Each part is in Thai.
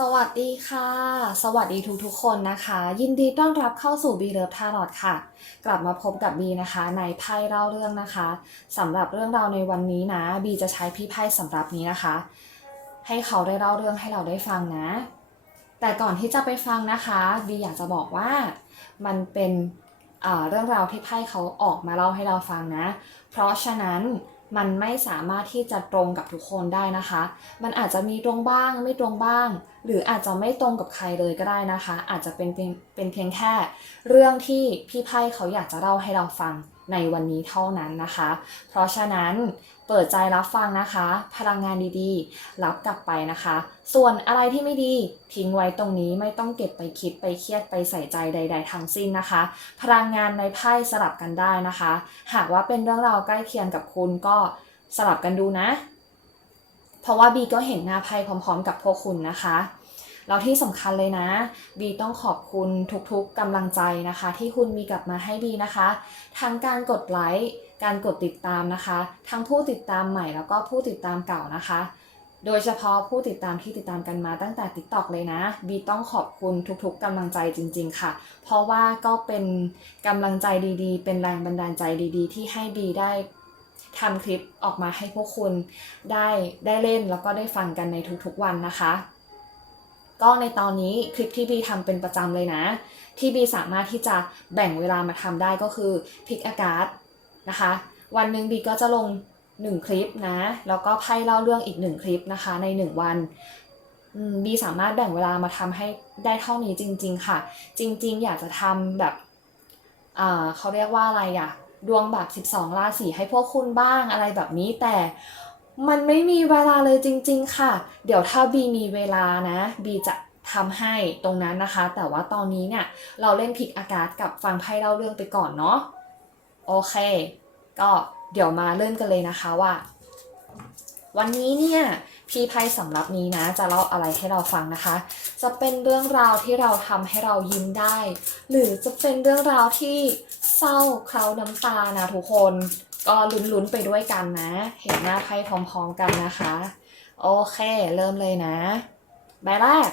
สวัสดีค่ะ สวัสดีทุกๆคนนะคะ ยินดีต้อนรับเข้าสู่บีเลิฟทารอดค่ะ กลับมาพบกับบีนะคะในไพ่เล่าเรื่องนะคะสำหรับเรื่องราวในวันนี้นะบีจะใช้พี่ไพ่สำหรับนี้นะคะ ให้เขาได้เล่าเรื่องให้เราได้ฟังนะ แต่ก่อนที่จะไปฟังนะคะบีอยากจะบอกว่ามันเป็นอ่าเรื่องราวที่ไพ่เขาออกมาเล่าให้เราฟังนะ เพราะฉะนั้น มันไม่สามารถที่จะตรงกับทุกคนได้นะคะ มันอาจจะมีตรงบ้างไม่ตรงบ้าง หรืออาจจะไม่ตรงกับใครเลยก็ได้นะคะ อาจจะเป็นเพียงเป็นเพียงแค่ เรื่องที่พี่ไพ่เขาอยากจะเล่าให้เราฟังในวันนี้เท่านั้นนะคะ เพราะฉะนั้น เปิดใจรับฟังนะคะ พลังงานดีๆ รับกลับไปนะคะ ส่วนอะไรที่ไม่ดีทิ้งไว้ตรงนี้ไม่ต้องเก็บไปคิดไปเครียดไปใส่ใจใด ๆ ทั้งสิ้นนะคะ พลังงานในไพ่สลับกันได้นะคะ หากว่าเป็นเรื่องราวใกล้เคียงกับคุณก็สลับกันดูนะ เพราะว่าบีก็เห็นหน้าไพ่พร้อม ๆ กับพวกคุณนะคะ แล้วที่สำคัญเลยนะบีต้องขอบคุณทุกๆกำลังใจนะคะ ที่คุณมีกลับมาให้บีนะคะ ทั้งการกดไลค์การกดติดตามนะคะ ทั้งผู้ติดตามใหม่แล้วก็ผู้ติดตามเก่านะคะ โดยเฉพาะผู้ติดตามที่ติดตามกันมาตั้งแต่ TikTok เลยนะ บีต้องขอบคุณทุกๆกำลังใจจริง ๆ ค่ะ เพราะว่าก็เป็นกำลังใจดีๆ เป็นแรงบันดาลใจดีๆ ที่ให้บีได้ทำคลิปออกมาให้พวกคุณได้ได้เล่นแล้วก็ได้ฟังกันในทุกๆวันนะคะ ก็ในตอนนี้คลิปที่บีทำเป็นประจำเลยนะ ที่บีสามารถที่จะแบ่งเวลามาทำได้ก็คือพิกอากาศนะคะ วันหนึ่งบีก็จะลง 1 คลิปนะ แล้วก็ไพ่เล่าเรื่องอีก 1 คลิปนะคะ ใน 1 วันบีสามารถแบ่งเวลามาทำให้ได้เท่านี้จริง ๆ ค่ะ จริง ๆ อยากจะทำแบบอ่าเขาเรียกว่าอะไรอะดวงแบบ 12 ราศีให้พวกคุณบ้างอะไรแบบนี้แต่ มันไม่มีเวลาเลยจริง ๆ ค่ะ เดี๋ยวถ้าบีมีเวลานะบีจะทำให้ตรงนั้นนะคะ แต่ว่าตอนนี้เนี่ยเราเล่นพิกอากาศกับฟังไพ่เล่าเรื่องไปก่อนเนาะโอเค ก็เดี๋ยวมาเริ่มกันเลยนะคะว่า วันนี้เนี่ยพี่ไพ่สำหรับนี้นะจะเล่าอะไรให้เราฟังนะคะ จะเป็นเรื่องราวที่เราทำให้เรายิ้มได้ หรือจะเป็นเรื่องราวที่เศร้าเคล้าน้ำตานะทุกคน ก็ลุ้นๆไปด้วยกันนะ เห็นหน้าไพ่พร้อมๆกันนะคะ โอเค เริ่มเลยนะ ใบแรก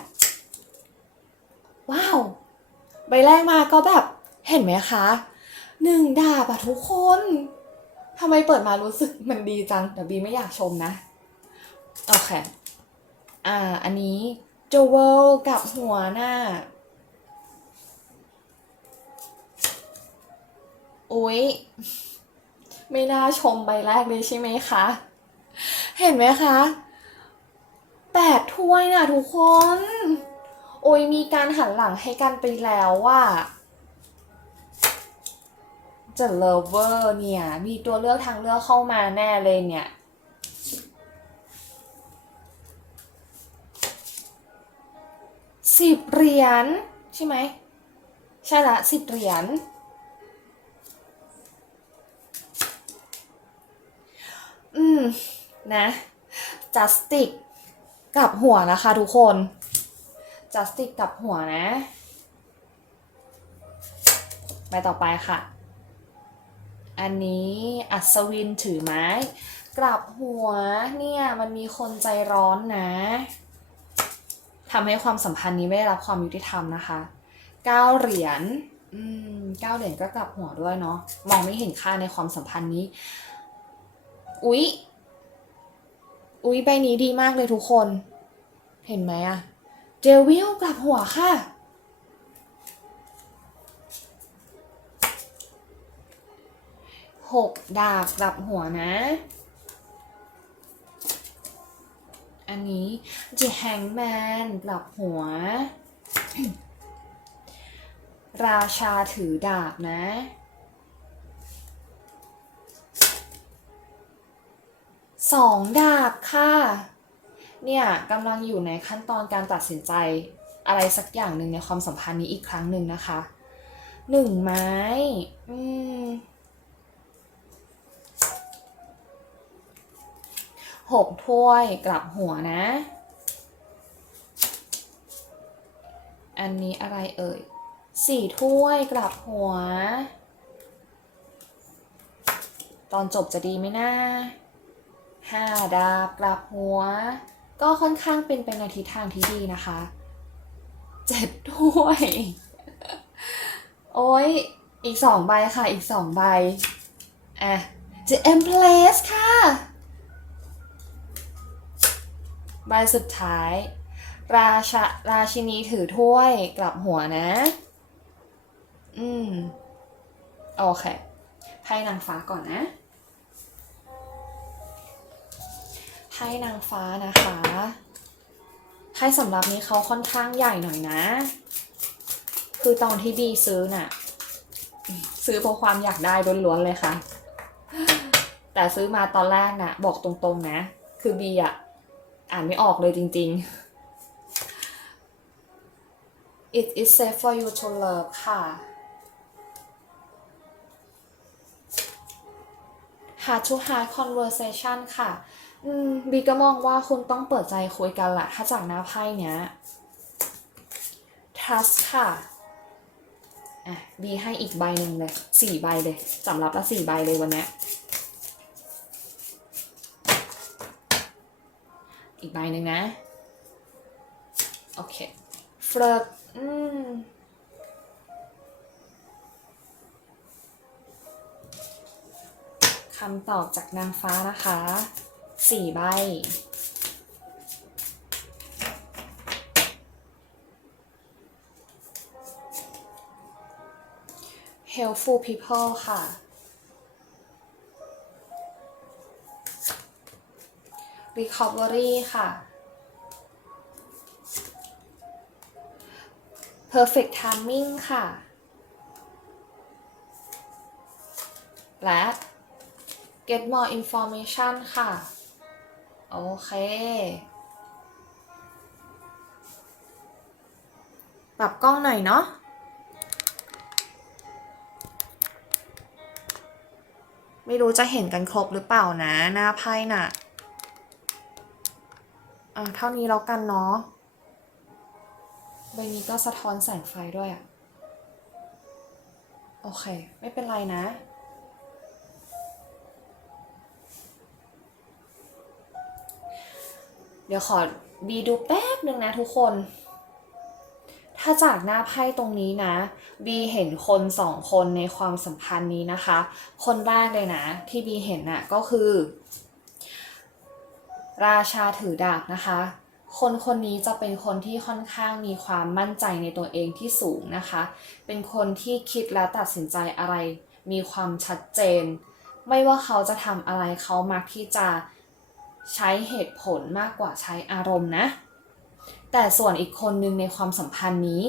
ว้าว ใบแรกมาก็แบบเห็นไหมคะหนึ่งดาบอะทุกคนทำไมเปิดมารู้สึกมันดีจังแต่บีไม่อยากชมนะ โอเค อ่า อันนี้จเวลกับหัวหน้า อุ๊ย ไม่น่าชมใบแรกเลยใช่ไหมคะ เห็นไหมคะแปดถ้วยนะทุกคน โอ้ยมีการหันหลังให้กันไปแล้วว่าจะเลเวอร์เนี่ย มีตัวเลือกทางเลือกเข้ามาแน่เลยเนี่ย สิบเหรียญใช่ไหม ใช่ละสิบเหรียญ อืม นะจัสติกกลับหัวนะคะทุกคนจัสติกกลับหัวนะ ไปต่อไปค่ะ อันนี้อัศวินถือไม้ กลับหัวเนี่ยมันมีคนใจร้อนนะทำให้ความสัมพันธ์นี้ไม่ได้รับความยุติธรรมนะคะเก้าเหรียญอืมเก้าเหรียญก็กลับหัวด้วยเนาะมองไม่เห็นค่าในความสัมพันธ์นี้ อุ๊ย อุ๊ยใบนี้ดีมากเลยทุกคน เห็นไหมอะเดวิลกลับหัวค่ะ หกดาบกลับหัวนะ อันนี้เจแฮงแมนกลับหัว ราชาถือดาบนะ สองดาบค่ะ เนี่ยกำลังอยู่ในขั้นตอนการตัดสินใจอะไรสักอย่างหนึ่งในความสัมพันธ์นี้อีกครั้งหนึ่งนะคะหนึ่งไม้ อืมหกถ้วยกลับหัวนะ อันนี้อะไรเอ่ยสี่ถ้วยกลับหัว ตอนจบจะดีไหมนะ ห้าดาบกลับหัว ก็ค่อนข้างเป็นไปในทิศทางที่ดีนะคะเจ็ดถ้วย โอ้ย อีกสองใบค่ะ อีกสองใบ อะเจะ empress ค่ะ ใบสุดท้าย ราชาราชินีถือถ้วยกลับหัวนะ อืม โอเคไพ่นางฟ้าก่อนนะ พ่นางฟ้านะคะไพ่สำหรับนี้เขาค่อนข้างใหญ่หน่อยนะ คือตอนที่บีซื้อน่ะ ซื้อเพราะความอยากได้ล้วนๆเลยค่ะ แต่ซื้อมาตอนแรกน่ะ บอกตรงๆนะ คือบีอะอ่านไม่ออกเลยจริง ๆ It is safe for you to love ค่ะ Hard to hard conversation ค่ะ อืมบีก็มองว่าคุณต้องเปิดใจคุยกันแหละถ้าจากหน้าไพ่เนี้ย trust ค่ะอะบีให้อีกใบหนึ่งเลยสี่ใบเลยสำหรับละสี่ใบเลยวันเนี้ยอีกใบหนึ่งนะ โอเคเฟิร์อืมคำตอบจากนางฟ้านะคะ สี่ใบ helpful people ค่ะ recovery ค่ะ perfect timing ค่ะ และ get more information ค่ะ โอเค ปรับกล้องหน่อยเนาะไม่รู้จะเห็นกันครบหรือเปล่านะ หน้าไพ่น่ะอะเท่านี้แล้วกันเนาะใบนี้ก็สะท้อนแสงไฟด้วยอะโอเค ไม่เป็นไรนะ ดี๋ยวขอบีดูแป๊บหนึ่งนะทุกคน ถ้าจากหน้าไพ่ตรงนี้นะ บีเห็นคนสองคนในความสัมพันธ์นี้นะคะ คนแรกเลยนะ ที่บีเห็นน่ะก็คือ ราชาถือดาบนะคะ คนคนนี้จะเป็นคนที่ค่อนข้างมีความมั่นใจในตัวเองที่สูงนะคะ เป็นคนที่คิดและตัดสินใจอะไร มีความชัดเจน ไม่ว่าเขาจะทำอะไรเขามักที่จะ ใช้เหตุผลมากกว่าใช้อารมณ์นะ แต่ส่วนอีกคนนึงในความสัมพันธ์นี้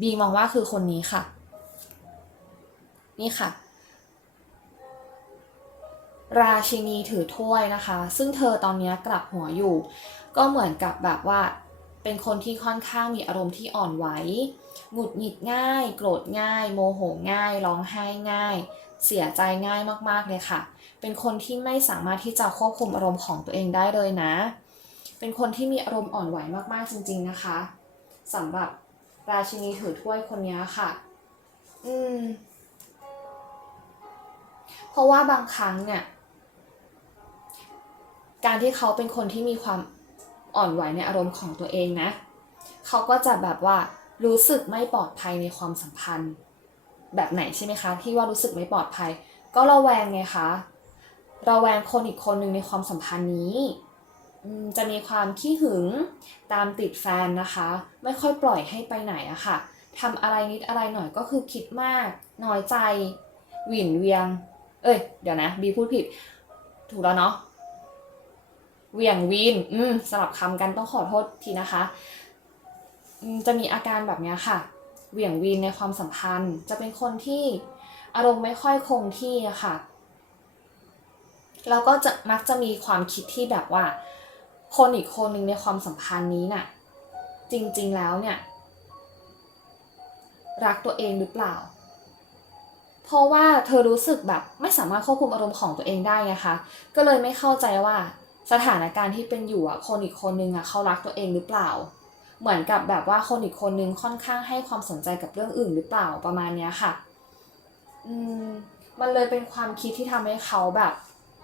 บีมองว่าคือคนนี้ค่ะ นี่ค่ะ ราชินีถือถ้วยนะคะ ซึ่งเธอตอนนี้กลับหัวอยู่ ก็เหมือนกับแบบว่า เป็นคนที่ค่อนข้างมีอารมณ์ที่อ่อนไหวหงุดหงิดง่าย โกรธง่าย โมโหง่าย ร้องไห้ง่าย เสียใจง่ายมากๆเลยค่ะ เป็นคนที่ไม่สามารถที่จะควบคุมอารมณ์ของตัวเองได้เลยนะ เป็นคนที่มีอารมณ์อ่อนไหวมากๆจริง ๆนะคะสำหรับราชินีถือถ้วยคนนี้ค่ะ อืม เพราะว่าบางครั้งเนี่ย การที่เขาเป็นคนที่มีความอ่อนไหวในอารมณ์ของตัวเองนะ เขาก็จะแบบว่ารู้สึกไม่ปลอดภัยในความสัมพันธ์ แบบไหนใช่ไหมคะ ที่ว่ารู้สึกไม่ปลอดภัย ก็ระแวงไงคะระแวงคนอีกคนหนึ่งในความสัมพันธ์นี้จะมีความขี้หึงตามติดแฟนนะคะ ไม่ค่อยปล่อยให้ไปไหนอะค่ะทำอะไรนิดอะไรหน่อยก็คือคิดมากน้อยใจ หวิ่นเวียง เอ้ย เดี๋ยวนะบีพูดผิด ถูกแล้วเนาะเวียงวีนอืมสลับคำกันต้องขอโทษทีนะคะ จะมีอาการแบบเนี้ยค่ะ เหวี่ยงวีนในความสัมพันธ์ จะเป็นคนที่อารมณ์ไม่ค่อยคงที่ค่ะแล้วก็จะมักจะมีความคิดที่แบบว่า คนอีกคนหนึ่งในความสัมพันธ์นี้น่ะ จริงๆแล้วเนี่ย รักตัวเองหรือเปล่า เพราะว่าเธอรู้สึกแบบไม่สามารถควบคุมอารมณ์ของตัวเองได้ไงคะก็เลยไม่เข้าใจว่าสถานการณ์ที่เป็นอยู่อะคนอีกคนนึงอะเขารักตัวเองหรือเปล่า เหมือนกับแบบว่าคนอีกคนนึงค่อนข้างให้ความสนใจกับเรื่องอื่นหรือเปล่าประมาณเนี้ยค่ะ อืมมันเลยเป็นความคิดที่ทำให้เขาแบบ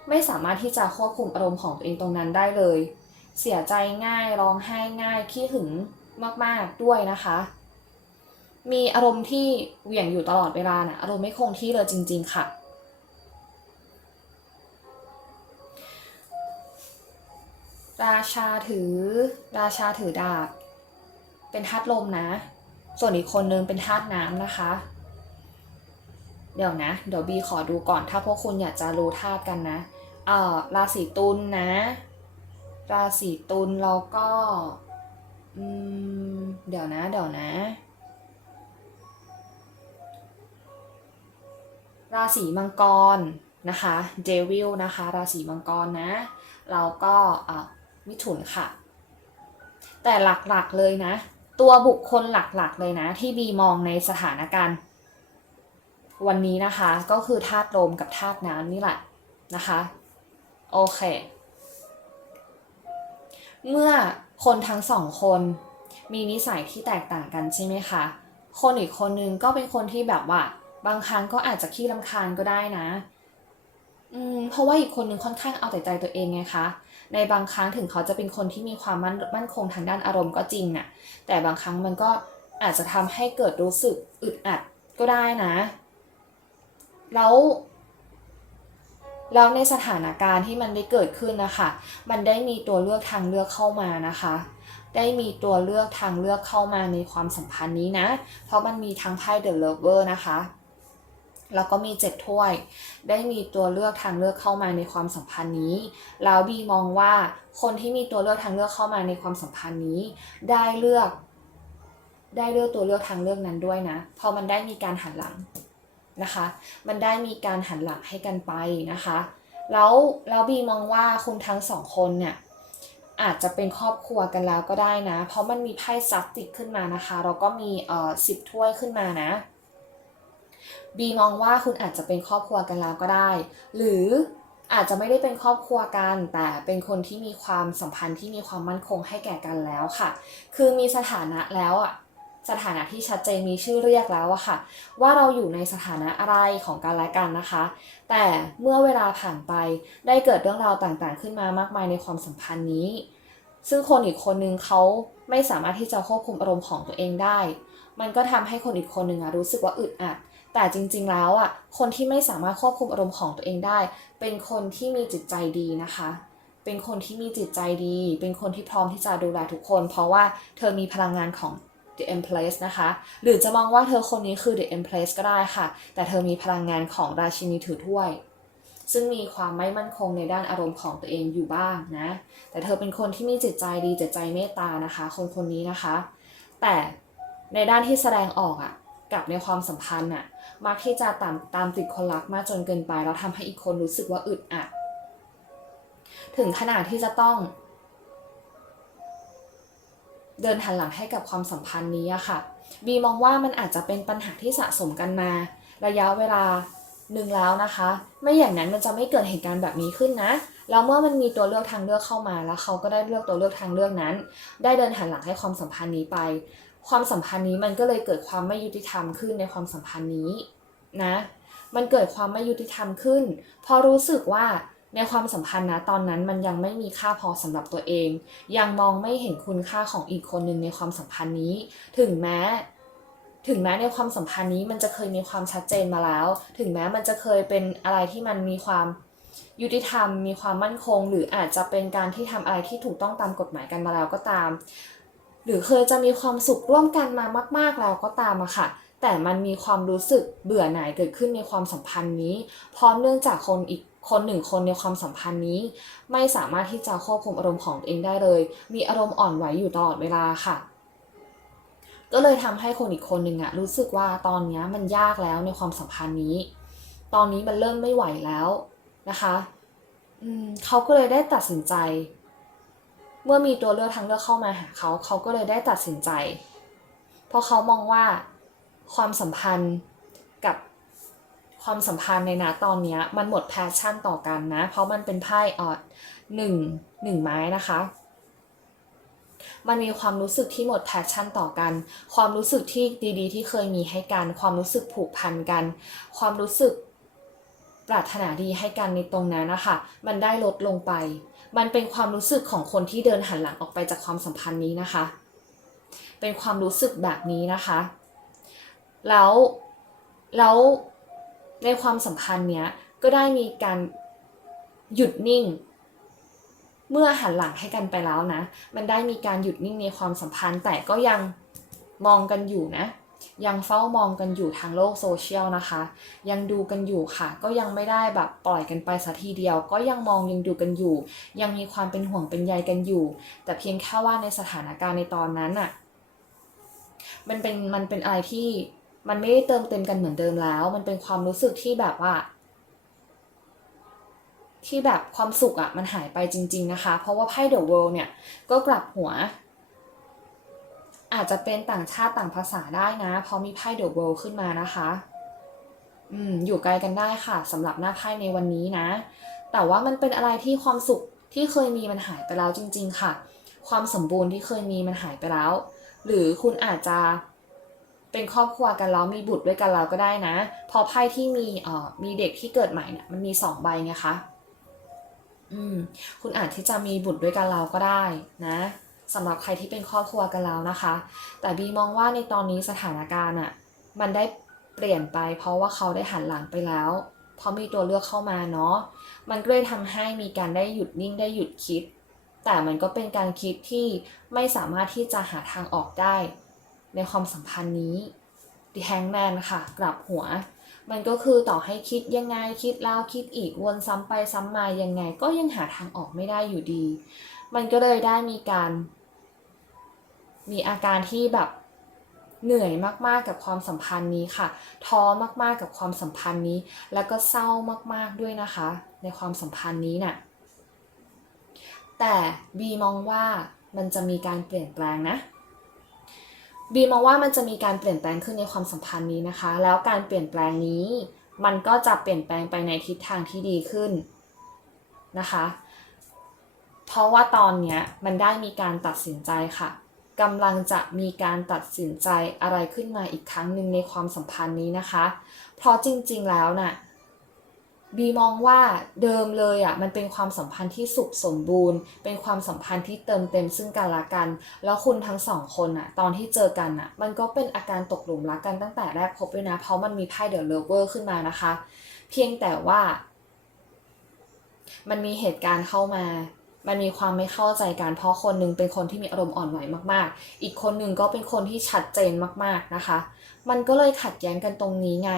ไม่สามารถที่จะควบคุมอารมณ์ของตัวเองตรงนั้นได้เลย เสียใจง่ายร้องไห้ง่ายขี้หึงมากๆด้วยนะคะ มีอารมณ์ที่เหวี่ยงอยู่ตลอดเวลานะ่ะอารมณ์ไม่คงที่เลยจริง ๆ ค่ะราชาถือ ราชาถือดาบ เป็นธาตุลมนะ ส่วนอีกคนนึงเป็นธาตุน้ำนะคะ เดี๋ยวนะ เดี๋ยวบีขอดูก่อน ถ้าพวกคุณอยากจะรู้ธาตุกันนะ เอ่อ ราศีตุลนะราศีตุลแล้วก็อืมเดี๋ยวนะ เดี๋ยวนะ ราศีมังกรนะคะเดวิลนะคะ ราศีมังกรนะแล้วก็อะมิถุนค่ะ แต่หลักๆเลยนะ ตัวบุคคลหลักๆเลยนะ ที่บีมองในสถานการณ์ วันนี้นะคะก็คือธาตุลมกับธาตุน้ำนี่แหละนะคะ โอเค เมื่อคนทั้งสองคนมีนิสัยที่แตกต่างกันใช่ไหมคะ คนอีกคนนึงก็เป็นคนที่แบบว่า บางครั้งก็อาจจะขี้รำคาญก็ได้นะ อืมเพราะว่าอีกคนนึงค่อนข้างเอาแต่ใจตัวเองไงคะ ในบางครั้งถึงเขาจะเป็นคนที่มีความมั่นมั่นคงทางด้านอารมณ์ก็จริงน่ะ แต่บางครั้งมันก็อาจจะทำให้เกิดรู้สึกอึดอัดก็ได้นะ แล้วแล้วในสถานการณ์ที่มันได้เกิดขึ้นนะคะ มันได้มีตัวเลือกทางเลือกเข้ามานะคะ ได้มีตัวเลือกทางเลือกเข้ามาในความสัมพันธ์นี้นะ เพราะมันมีทั้งไพ่ The Lover นะคะ แล้วก็มีเจ็ดถ้วย ได้มีตัวเลือกทางเลือกเข้ามาในความสัมพันธ์นี้ แล้วบีมองว่าคนที่มีตัวเลือกทางเลือกเข้ามาในความสัมพันธ์นี้ ได้เลือก ได้เลือกตัวเลือกทางเลือกนั้นด้วยนะเพราะมันได้มีการหันหลังนะคะ มันได้มีการหันหลังให้กันไปนะคะ แล้วแล้วบีมองว่าคุณทั้งสองคนเนี่ยอาจจะเป็นครอบครัวกันแล้วก็ได้นะ เพราะมันมีไพ่ซัสติกขึ้นมานะคะ เราก็มีเอ่อสิบถ้วยขึ้นมานะ บีมองว่าคุณอาจจะเป็นครอบครัวกันแล้วก็ได้ หรืออาจจะไม่ได้เป็นครอบครัวกัน แต่เป็นคนที่มีความสัมพันธ์ที่มีความมั่นคงให้แก่กันแล้วค่ะ คือมีสถานะแล้วอะสถานะที่ชัดเจนมีชื่อเรียกแล้วอะค่ะ ว่าเราอยู่ในสถานะอะไรของกันและกันนะคะ แต่เมื่อเวลาผ่านไปได้เกิดเรื่องราวต่างๆ ขึ้นมามากมายในความสัมพันธ์นี้ ซึ่งคนอีกคนนึงเขาไม่สามารถที่จะควบคุมอารมณ์ของตัวเองได้ มันก็ทำให้คนอีกคนนึงอะรู้สึกว่าอึดอัด แต่จริงๆแล้วอะคนที่ไม่สามารถควบคุมอารมณ์ของตัวเองได้ เป็นคนที่มีจิตใจดีนะคะ เป็นคนที่มีจิตใจดี เป็นคนที่พร้อมที่จะดูแลทุกคน เพราะว่าเธอมีพลังงานของ The Empress นะคะ หรือจะมองว่าเธอคนนี้คือ The Empress ก็ได้ค่ะ แต่เธอมีพลังงานของราชินีถือถ้วย ซึ่งมีความไม่มั่นคงในด้านอารมณ์ของตัวเองอยู่บ้างนะ แต่เธอเป็นคนที่มีจิตใจดีจิตใจเมตตานะคะ คนคนนี้นะคะ แต่ในด้านที่แสดงออกอะกับในความสัมพันธ์อะ มักที่จะตามตามติดคนรักมากจนเกินไป แล้วทำให้อีกคนรู้สึกว่าอึดอัด ถึงขนาดที่จะต้อง เดินหันหลังให้กับความสัมพันธ์นี้อะค่ะ บีมองว่ามันอาจจะเป็นปัญหาที่สะสมกันมา ระยะเวลาหนึ่งแล้วนะคะ ไม่อย่างนั้นมันจะไม่เกิดเหตุการณ์แบบนี้ขึ้นนะแล้วเมื่อมันมีตัวเลือกทางเลือกเข้ามาแล้วเขาก็ได้เลือกตัวเลือกทางเลือกนั้น ได้เดินหันหลังให้ความสัมพันธ์นี้ไป ความสัมพันธ์นี้มันก็เลยเกิดความไม่ยุติธรรมขึ้นในความสัมพันธ์นี้นะ มันเกิดความไม่ยุติธรรมขึ้นเพราะรู้สึกว่าในความสัมพันธ์นะตอนนั้นมันยังไม่มีค่าพอสำหรับตัวเอง ยังมองไม่เห็นคุณค่าของอีกคนหนึ่งในความสัมพันธ์นี้ ถึงแม้ ถึงแม้ในความสัมพันธ์นี้มันจะเคยมีความชัดเจนมาแล้ว ถึงแม้มันจะเคยเป็นอะไรที่มันมีความยุติธรรม มีความมั่นคง หรืออาจจะเป็นการที่ทำอะไรที่ถูกต้องตามกฎหมายกันมาแล้วก็ตาม หรือเคยจะมีความสุขร่วมกันมามาก ๆแล้วก็ตามอะค่ะ แต่มันมีความรู้สึกเบื่อหน่ายเกิดขึ้นในความสัมพันธ์นี้เพราะเนื่องจากคนอีกคนหนึ่งคนในความสัมพันธ์นี้ ไม่สามารถที่จะควบคุมอารมณ์ของตัวเองได้เลย มีอารมณ์อ่อนไหวอยู่ตลอดเวลาค่ะก็เลยทำให้คนอีกคนหนึ่งอะรู้สึกว่าตอนนี้มันยากแล้วในความสัมพันธ์นี้ ตอนนี้มันเริ่มไม่ไหวแล้วนะคะอืมเขาก็เลยได้ตัดสินใจ เมื่อมีตัวเลือกทางเลือกเข้ามาหาเขา เขาก็เลยได้ตัดสินใจ เพราะเขามองว่าความสัมพันธ์กับความสัมพันธ์ในนาตอนนี้มันหมดแพชชั่นต่อกันนะ เพราะมันเป็นไพ่ออดหนึ่งหนึ่งไม้นะคะ มันมีความรู้สึกที่หมดแพชชั่นต่อกัน ความรู้สึกที่ดีๆ ที่เคยมีให้กัน ความรู้สึกผูกพันกัน ความรู้สึกปรารถนาดีให้กันในตรงนั้นนะคะ มันได้ลดลงไป มันเป็นความรู้สึกของคนที่เดินหันหลังออกไปจากความสัมพันธ์นี้นะคะ เป็นความรู้สึกแบบนี้นะคะ แล้วแล้วในความสัมพันธ์เนี้ยก็ได้มีการหยุดนิ่ง เมื่อหันหลังให้กันไปแล้วนะ มันได้มีการหยุดนิ่งในความสัมพันธ์แต่ก็ยังมองกันอยู่นะ ยังเฝ้ามองกันอยู่ทางโลกโซเชียลนะคะ ยังดูกันอยู่ค่ะ ก็ยังไม่ได้แบบปล่อยกันไปสัทีเดียว ก็ยังมองยังดูกันอยู่ ยังมีความเป็นห่วงเป็นใยกันอยู่ แต่เพียงแค่ว่าในสถานการณ์ในตอนนั้นอะมันเป็นมันเป็นอะไรที่มันไม่ได้เติมเต็มกันเหมือนเดิมแล้ว มันเป็นความรู้สึกที่แบบว่า ที่แบบความสุขอะมันหายไปจริง ๆนะคะ เพราะว่าไพ่เดอะเวิลด์เนี่ยก็กลับหัว อาจจะเป็นต่างชาติต่างภาษาได้นะ เพราะมีไพ่เดอะเวิลด์ขึ้นมานะคะ อืม อยู่ไกลกันได้ค่ะสำหรับหน้าไพ่ในวันนี้นะ แต่ว่ามันเป็นอะไรที่ความสุขที่เคยมีมันหายไปแล้วจริง ๆ ค่ะ ความสมบูรณ์ที่เคยมีมันหายไปแล้ว หรือคุณอาจจะเป็นครอบครัวกันแล้วมีบุตรด้วยกันแล้วก็ได้นะ พอไพ่ที่มีเอ่อมีเด็กที่เกิดใหม่เนี่ยมันมีสองใบไงคะ อืม คุณอาจที่จะมีบุตรด้วยกันแล้วก็ได้นะ สำหรับใครที่เป็นครอบครัวกันแล้วนะคะ แต่บีมองว่าในตอนนี้สถานการณ์อะมันได้เปลี่ยนไป เพราะว่าเขาได้หันหลังไปแล้ว เพราะมีตัวเลือกเข้ามาเนาะมันก็เลยทำให้มีการได้หยุดนิ่งได้หยุดคิด แต่มันก็เป็นการคิดที่ไม่สามารถที่จะหาทางออกได้ ในความสัมพันธ์นี้ดิแฮงแมนค่ะ กลับหัว มันก็คือต่อให้คิดยังไงคิดแล้วคิดอีกวนซ้ำไปซ้ำมายังไง ก็ยังหาทางออกไม่ได้อยู่ดี มันก็เลยได้มีการ มีอาการที่แบบเหนื่อยมากๆกับความสัมพันธ์นี้ค่ะ ท้อมากๆกับความสัมพันธ์นี้ แล้วก็เศร้ามากๆด้วยนะคะ ในความสัมพันธ์นี้น่ะแต่บีมองว่ามันจะมีการเปลี่ยนแปลงนะบีมองว่ามันจะมีการเปลี่ยนแปลงขึ้นในความสัมพันธ์นี้นะคะ แล้วการเปลี่ยนแปลงนี้ มันก็จะเปลี่ยนแปลงไปในทิศทางที่ดีขึ้นนะคะ เพราะว่าตอนเนี้ยมันได้มีการตัดสินใจค่ะกำลังจะมีการตัดสินใจอะไรขึ้นมาอีกครั้งหนึ่งในความสัมพันธ์นี้นะคะ เพราะจริงๆแล้วน่ะบีมองว่าเดิมเลยอะมันเป็นความสัมพันธ์ที่สุขสมบูรณ์ เป็นความสัมพันธ์ที่เติมเต็มซึ่งกันและกัน แล้วคุณทั้งสองคนอะตอนที่เจอกันอะมันก็เป็นอาการตกหลุมรักกันตั้งแต่แรกพบด้วยนะ เพราะมันมีไพ่เดอะเลเวอร์ขึ้นมานะคะ เพียงแต่ว่า มันมีเหตุการณ์เข้ามา มันมีความไม่เข้าใจกันเพราะคนหนึงเป็นคนที่มีอารมณ์อ่อนไหวมากๆ อีกคนหนึ่งก็เป็นคนที่ชัดเจนมากๆนะคะ มันก็เลยขัดแย้งกันตรงนี้ไง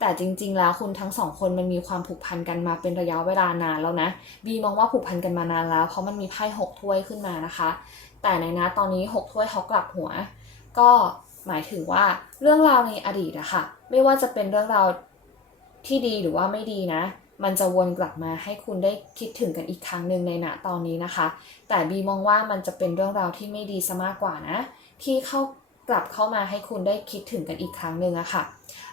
แต่จริง ๆ แล้วคุณทั้งสองคนมันมีความผูกพันกันมาเป็นระยะเวลานานแล้วนะ บีมองว่าผูกพันกันมานานแล้ว เพราะมันมีไพ่หกถ้วยขึ้นมานะคะ แต่ในนะตอนนี้หกถ้วยเขากลับหัว ก็หมายถึงว่าเรื่องราวในอดีตอะค่ะ ไม่ว่าจะเป็นเรื่องราวที่ดีหรือว่าไม่ดีนะ มันจะวนกลับมาให้คุณได้คิดถึงกันอีกครั้งหนึ่งในณตอนนี้นะคะ แต่บีมองว่ามันจะเป็นเรื่องราวที่ไม่ดีซะมากกว่านะ ที่เข้ากลับเข้ามาให้คุณได้คิดถึงกันอีกครั้งหนึ่งอะค่ะ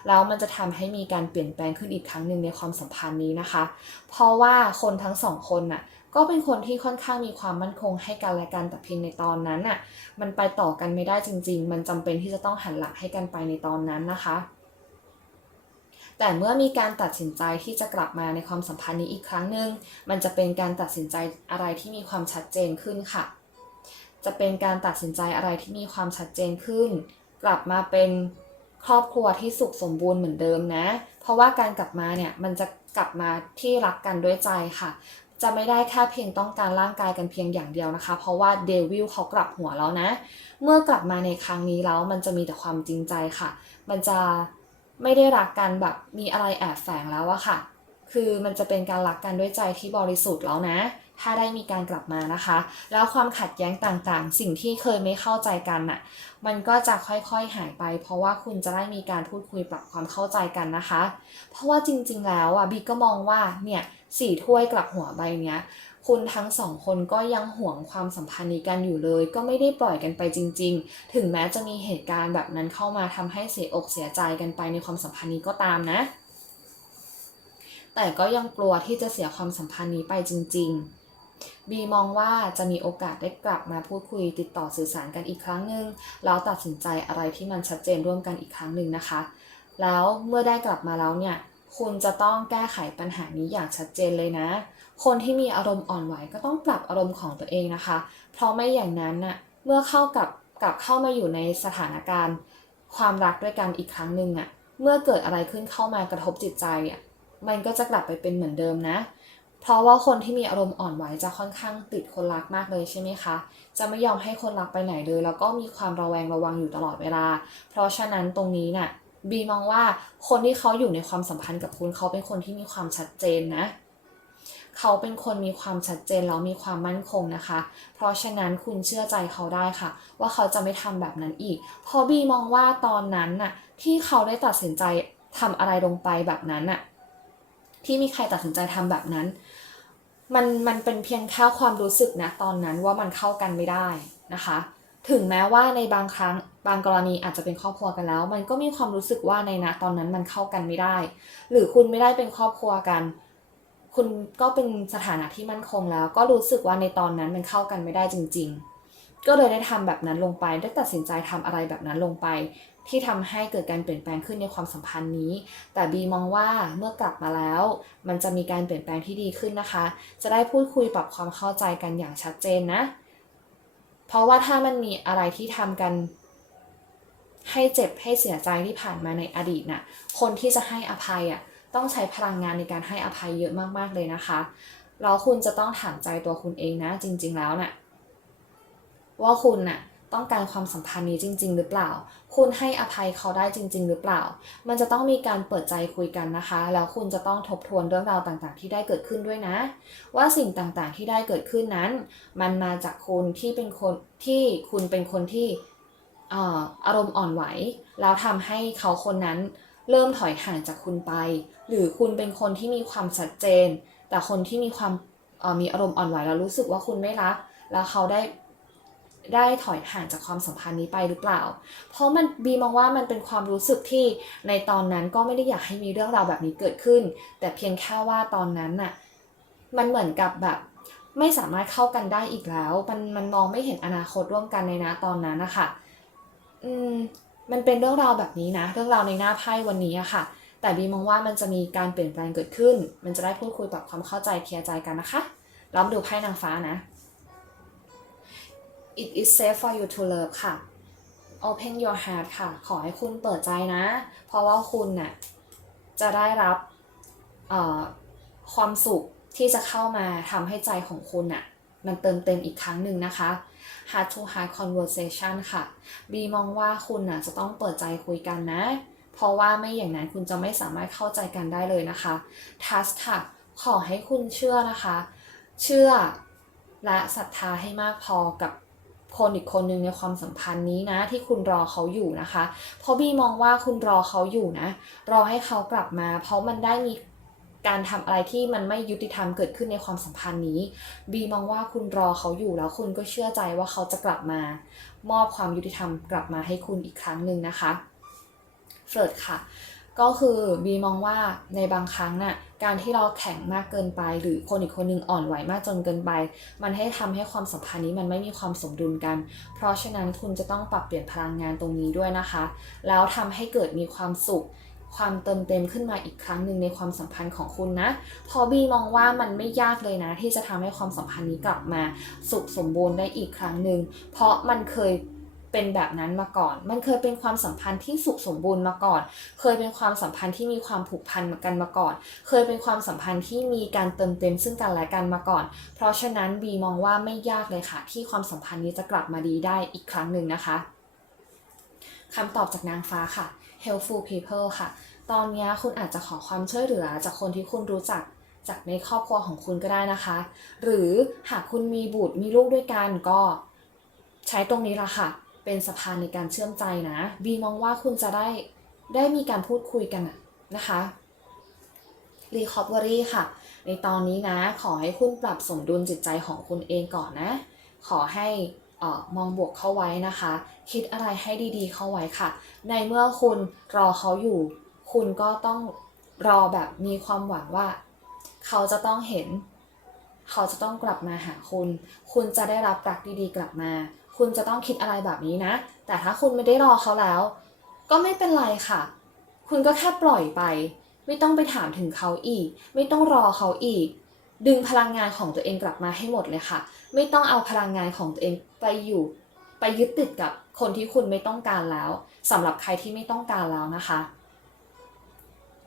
แล้วมันจะทำให้มีการเปลี่ยนแปลงขึ้นอีกครั้งหนึ่งในความสัมพันธ์นี้นะคะ เพราะว่าคนทั้งสองคนน่ะก็เป็นคนที่ค่อนข้างมีความมั่นคงให้กันและกันแต่เพียงในตอนนั้นน่ะมันไปต่อกันไม่ได้จริง ๆ มันจำเป็นที่จะต้องหันหลังให้กันไปในตอนนั้นนะคะ แต่เมื่อมีการตัดสินใจที่จะกลับมาในความสัมพันธ์นี้อีกครั้งหนึ่งมันจะเป็นการตัดสินใจอะไรที่มีความชัดเจนขึ้นค่ะ จะเป็นการตัดสินใจอะไรที่มีความชัดเจนขึ้น กลับมาเป็นครอบครัวที่สุขสมบูรณ์เหมือนเดิมนะ เพราะว่าการกลับมาเนี่ยมันจะกลับมาที่รักกันด้วยใจค่ะ จะไม่ได้แค่เพียงต้องการร่างกายกันเพียงอย่างเดียวนะคะ เพราะว่าเดวิลเขากลับหัวแล้วนะ เมื่อกลับมาในครั้งนี้แล้วมันจะมีแต่ความจริงใจค่ะ มันจะ ไม่ได้รักกันแบบมีอะไรแอบแฝงแล้วอะค่ะ คือมันจะเป็นการรักกันด้วยใจที่บริสุทธิ์แล้วนะ ถ้าได้มีการกลับมานะคะ แล้วความขัดแย้งต่างๆ สิ่งที่เคยไม่เข้าใจกันน่ะมันก็จะค่อยๆหายไป เพราะว่าคุณจะได้มีการพูดคุยปรับความเข้าใจกันนะคะ เพราะว่าจริงๆแล้วอะบีก็มองว่าเนี่ยสี่ถ้วยกลับหัวใบเนี้ย คุณทั้งสองคนก็ยังห่วงความสัมพันธ์นี้กันอยู่เลย ก็ไม่ได้ปล่อยกันไปจริง ๆ ถึงแม้จะมีเหตุการณ์แบบนั้นเข้ามาทำให้เสียอกเสียใจกันไปในความสัมพันธ์นี้ก็ตามนะ แต่ก็ยังกลัวที่จะเสียความสัมพันธ์นี้ไปจริง ๆบีมองว่าจะมีโอกาสได้กลับมาพูดคุยติดต่อสื่อสารกันอีกครั้งหนึ่งแล้วตัดสินใจอะไรที่มันชัดเจนร่วมกันอีกครั้งหนึ่งนะคะ แล้วเมื่อได้กลับมาแล้วเนี่ย คุณจะต้องแก้ไขปัญหานี้อย่างชัดเจนเลยนะ คนที่มีอารมณ์อ่อนไหวก็ต้องปรับอารมณ์ของตัวเองนะคะ เพราะไม่อย่างนั้นน่ะ เมื่อเข้ากับกลับเข้ามาอยู่ในสถานการณ์ ความรักด้วยกันอีกครั้งหนึ่งอะเมื่อเกิดอะไรขึ้นเข้ามากระทบจิตใจอะมันก็จะกลับไปเป็นเหมือนเดิมนะ เพราะว่าคนที่มีอารมณ์อ่อนไหวจะค่อนข้างติดคนรักมากเลยใช่ไหมคะ จะไม่ยอมให้คนรักไปไหนเลย แล้วก็มีความระแวงระวังอยู่ตลอดเวลา เพราะฉะนั้นตรงนี้น่ะ บีมองว่าคนที่เขาอยู่ในความสัมพันธ์กับคุณเขาเป็นคนที่มีความชัดเจนนะ เขาเป็นคนมีความชัดเจนแล้วมีความมั่นคงนะคะ เพราะฉะนั้นคุณเชื่อใจเขาได้ค่ะ ว่าเขาจะไม่ทำแบบนั้นอีก เพราะบีมองว่าตอนนั้นน่ะที่เขาได้ตัดสินใจทำอะไรลงไปแบบนั้นน่ะที่มีใครตัดสินใจทำแบบนั้น มันมันเป็นเพียงแค่ความรู้สึกนะตอนนั้นว่ามันเข้ากันไม่ได้นะคะ ถึงแม้ว่าในบางครั้งบางกรณีอาจจะเป็นครอบครัวกันแล้ว มันก็มีความรู้สึกว่าในนะตอนนั้นมันเข้ากันไม่ได้ หรือคุณไม่ได้เป็นครอบครัวกัน คุณก็เป็นสถานะที่มั่นคงแล้ว ก็รู้สึกว่าในตอนนั้นมันเข้ากันไม่ได้จริง ๆ ก็เลยได้ทำแบบนั้นลงไป ได้ตัดสินใจทำอะไรแบบนั้นลงไป ที่ทำให้เกิดการเปลี่ยนแปลงขึ้นในความสัมพันธ์นี้ แต่บีมองว่าเมื่อกลับมาแล้ว มันจะมีการเปลี่ยนแปลงที่ดีขึ้นนะคะ จะได้พูดคุยปรับความเข้าใจกันอย่างชัดเจนนะ เพราะว่าถ้ามันมีอะไรที่ทำกัน ให้เจ็บให้เสียใจที่ผ่านมาในอดีตน่ะ คนที่จะให้อภัยอะต้องใช้พลังงานในการให้อภัยเยอะมากๆเลยนะคะแล้วคุณจะต้องถามใจตัวคุณเองนะ จริง ๆแล้วน่ะว่าคุณน่ะ ต้องการความสัมพันธ์นี้จริง ๆ หรือเปล่า คุณให้อภัยเขาได้จริง ๆ หรือเปล่า มันจะต้องมีการเปิดใจคุยกันนะคะ แล้วคุณจะต้องทบทวนเรื่องราวต่างๆ ที่ได้เกิดขึ้นด้วยนะ ว่าสิ่งต่างๆที่ได้เกิดขึ้นนั้น มันมาจากคุณที่เป็นคนที่คุณเป็นคนที่อารมณ์อ่อนไหว แล้วทำให้เขาคนนั้นเริ่มถอยห่างจากคุณไป หรือคุณเป็นคนที่มีความชัดเจน แต่คนที่มีความมีอารมณ์อ่อนไหวแล้วรู้สึกว่าคุณไม่รัก แล้วเขาได้ ได้ถอยห่างจากความสัมพันธ์นี้ไปหรือเปล่า เพราะมันบีมองว่ามันเป็นความรู้สึกที่ในตอนนั้นก็ไม่ได้อยากให้มีเรื่องราวแบบนี้เกิดขึ้น แต่เพียงแค่ว่าตอนนั้นน่ะมันเหมือนกับแบบไม่สามารถเข้ากันได้อีกแล้ว มันมันมองไม่เห็นอนาคตร่วมกันในนะตอนนั้นนะคะอืมมันเป็นเรื่องราวแบบนี้นะ เรื่องราวในหน้าไพ่วันนี้อะค่ะ แต่บีมองว่ามันจะมีการเปลี่ยนแปลงเกิดขึ้น มันจะได้พูดคุยปรับความเข้าใจเคลียร์ใจกันนะคะแล้วมาดูไพ่นางฟ้านะ it is safe for you to love ค่ะ open your heart ค่ะ ขอให้คุณเปิดใจนะ เพราะว่าคุณน่ะจะได้รับความสุขที่จะเข้ามาทำให้ใจของคุณน่ะมันเติมเต็มอีกครั้งหนึ่งนะคะ heart to heart conversation ค่ะ บีมองว่าคุณน่ะจะต้องเปิดใจคุยกันนะ เพราะว่าไม่อย่างนั้นคุณจะไม่สามารถเข้าใจกันได้เลยนะคะ trust ค่ะ ขอให้คุณเชื่อนะคะ เชื่อและศรัทธาให้มากพอกับ คนอีกคนหนึ่งในความสัมพันธ์นี้นะ ที่คุณรอเขาอยู่นะคะเพราะบีมองว่าคุณรอเขาอยู่นะ รอให้เขากลับมา เพราะมันได้มีการทำอะไรที่มันไม่ยุติธรรมเกิดขึ้นในความสัมพันธ์นี้ บีมองว่าคุณรอเขาอยู่แล้วคุณก็เชื่อใจว่าเขาจะกลับมา มอบความยุติธรรมกลับมาให้คุณอีกครั้งหนึ่งนะคะเฟิร์ดค่ะ ก็คือบีมองว่าในบางครั้งน่ะการที่เราแข็งมากเกินไป หรือคนอีกคนหนึ่งอ่อนไหวมากจนเกินไป มันให้ทำให้ความสัมพันธ์นี้มันไม่มีความสมดุลกัน เพราะฉะนั้นคุณจะต้องปรับเปลี่ยนพลังงานตรงนี้ด้วยนะคะ แล้วทำให้เกิดมีความสุขความเติมเต็มขึ้นมาอีกครั้งหนึ่งในความสัมพันธ์ของคุณนะ พอบีมองว่ามันไม่ยากเลยนะ ที่จะทำให้ความสัมพันธ์นี้กลับมาสุขสมบูรณ์ได้อีกครั้งหนึ่ง เพราะมันเคย เป็นแบบนั้นมาก่อน มันเคยเป็นความสัมพันธ์ที่สุขสมบูรณ์มาก่อน เคยเป็นความสัมพันธ์ที่มีความผูกพันกันมาก่อน เคยเป็นความสัมพันธ์ที่มีการเติมเต็มซึ่งกันและกันมาก่อน เพราะฉะนั้นบีมองว่าไม่ยากเลยค่ะ ที่ความสัมพันธ์นี้จะกลับมาดีได้อีกครั้งหนึ่งนะคะคำตอบจากนางฟ้าค่ะ helpful people ค่ะ ตอนนี้คุณอาจจะขอความช่วยเหลือจากคนที่คุณรู้จักจากในครอบครัวของคุณก็ได้นะคะ หรือหากคุณมีบุตรมีลูกด้วยกันก็ใช้ตรงนี้ละค่ะ เป็นสะพานในการเชื่อมใจนะบีมองว่าคุณจะได้ได้มีการพูดคุยกันอะนะคะ recovery ค่ะ ในตอนนี้นะขอให้คุณปรับสมดุลจิตใจของคุณเองก่อนนะ ขอให้ออมองบวกเข้าไว้นะคะ คิดอะไรให้ดีๆเข้าไว้ค่ะ ในเมื่อคุณรอเขาอยู่ คุณก็ต้องรอแบบมีความหวังว่า เขาจะต้องเห็น เขาจะต้องกลับมาหาคุณ คุณจะได้รับรักดีๆกลับมา คุณจะต้องคิดอะไรแบบนี้นะ แต่ถ้าคุณไม่ได้รอเขาแล้ว ก็ไม่เป็นไรค่ะ คุณก็แค่ปล่อยไป ไม่ต้องไปถามถึงเขาอีก ไม่ต้องรอเขาอีก ดึงพลังงานของตัวเองกลับมาให้หมดเลยค่ะ ไม่ต้องเอาพลังงานของตัวเองไปอยู่ ไปยึดติดกับคนที่คุณไม่ต้องการแล้วสำหรับใครที่ไม่ต้องการแล้วนะคะ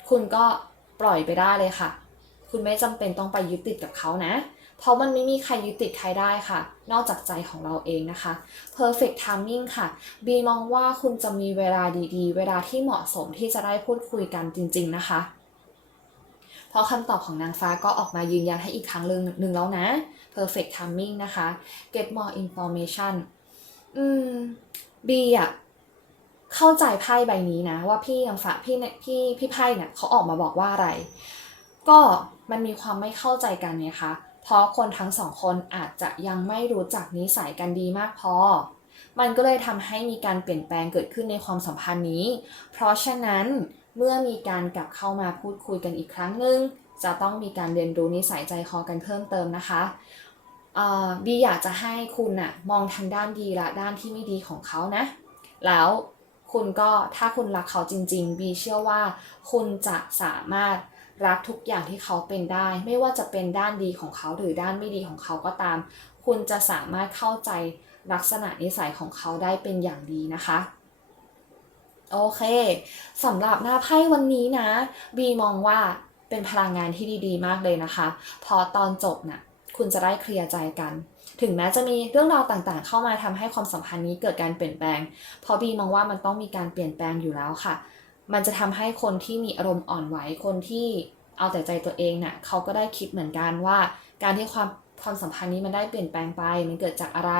คุณก็ปล่อยไปได้เลยค่ะ คุณไม่จำเป็นต้องไปยึดติดกับเขานะ เพราะมันไม่มีใครยึดติดใครได้ค่ะ นอกจากใจของเราเองนะคะ perfect timing ค่ะ บีมองว่าคุณจะมีเวลาดีๆ เวลาที่เหมาะสมที่จะได้พูดคุยกันจริง ๆ นะคะ เพราะคำตอบของนางฟ้าก็ออกมายืนยันให้อีกครั้งหนึ่งหนึ่งแล้วนะ perfect timing นะคะ get more information อืมบีอะเข้าใจไพ่ใบนี้นะ ว่าพี่นางฟ้าพี่เนี่ยพี่พี่ไพ่เนี่ยเขาออกมาบอกว่าอะไร ก็มันมีความไม่เข้าใจกันเนี่ยคะ เพราะคนทั้งสองคนอาจจะยังไม่รู้จักนิสัยกันดีมากพอ มันก็เลยทำให้มีการเปลี่ยนแปลงเกิดขึ้นในความสัมพันธ์นี้ เพราะฉะนั้นเมื่อมีการกลับเข้ามาพูดคุยกันอีกครั้งหนึ่งจะต้องมีการเรียนรู้นิสัยใจคอกันเพิ่มเติมนะคะเอ่อบีอยากจะให้คุณน่ะมองทางด้านดีและด้านที่ไม่ดีของเขานะ แล้วคุณก็ถ้าคุณรักเขาจริงๆ บีเชื่อว่าคุณจะสามารถ รักทุกอย่างที่เขาเป็นได้ ไม่ว่าจะเป็นด้านดีของเขาหรือด้านไม่ดีของเขาก็ตาม คุณจะสามารถเข้าใจลักษณะนิสัยของเขาได้เป็นอย่างดีนะคะโอเคสำหรับหน้าไพ่วันนี้นะ บีมองว่าเป็นพลังงานที่ดีๆ มากเลยนะคะ พอตอนจบน่ะคุณจะได้เคลียร์ใจกัน ถึงแม้จะมีเรื่องราวต่างๆ เข้ามาทำให้ความสัมพันธ์นี้เกิดการเปลี่ยนแปลงเพราะบีมองว่ามันต้องมีการเปลี่ยนแปลงอยู่แล้วค่ะ มันจะทำให้คนที่มีอารมณ์อ่อนไหวคนที่เอาแต่ใจตัวเองน่ะเขาก็ได้คิดเหมือนกันว่า การที่ความความสัมพันธ์นี้มันได้เปลี่ยนแปลงไป มันเกิดจากอะไร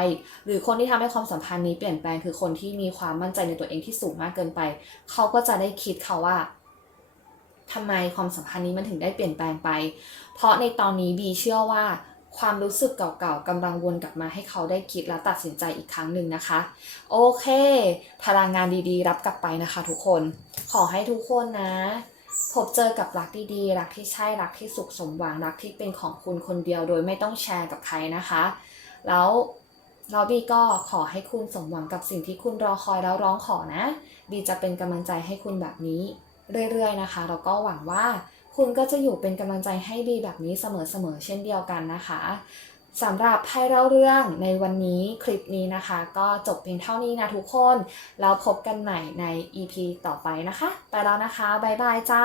หรือคนที่ทำให้ความสัมพันธ์นี้เปลี่ยนแปลงคือคนที่มีความมั่นใจในตัวเองที่สูงมากเกินไป เขาก็จะได้คิดค่ะว่าทำไมความสัมพันธ์นี้มันถึงได้เปลี่ยนแปลงไป เพราะในตอนนี้บีเชื่อว่า ความรู้สึกเก่าๆกำลังวนกลับมาให้เขาได้คิดและตัดสินใจอีกครั้งหนึ่งนะคะ โอเค พลังงานดีๆ รับกลับไปนะคะ ทุกคน ขอให้ทุกคนนะ พบเจอกับรักดีๆ รักที่ใช่รักที่สุขสมหวังรักที่เป็นของคุณคนเดียวโดยไม่ต้องแชร์กับใครนะคะ แล้วเราบีก็ขอให้คุณสมหวังกับสิ่งที่คุณรอคอยแล้วร้องขอนะ บีจะเป็นกำลังใจให้คุณแบบนี้เรื่อยๆนะคะ แล้วก็หวังว่า คุณก็จะอยู่เป็นกำลังใจให้บีแบบนี้เสมอๆเช่นเดียวกันนะคะสำหรับไพ่เล่าเรื่องในวันนี้คลิปนี้นะคะ ก็จบเพียงเท่านี้นะทุกคน แล้วพบกันใหม่ใน EP ต่อไปนะคะ ไปแล้วนะคะ บ๊ายบายจ้า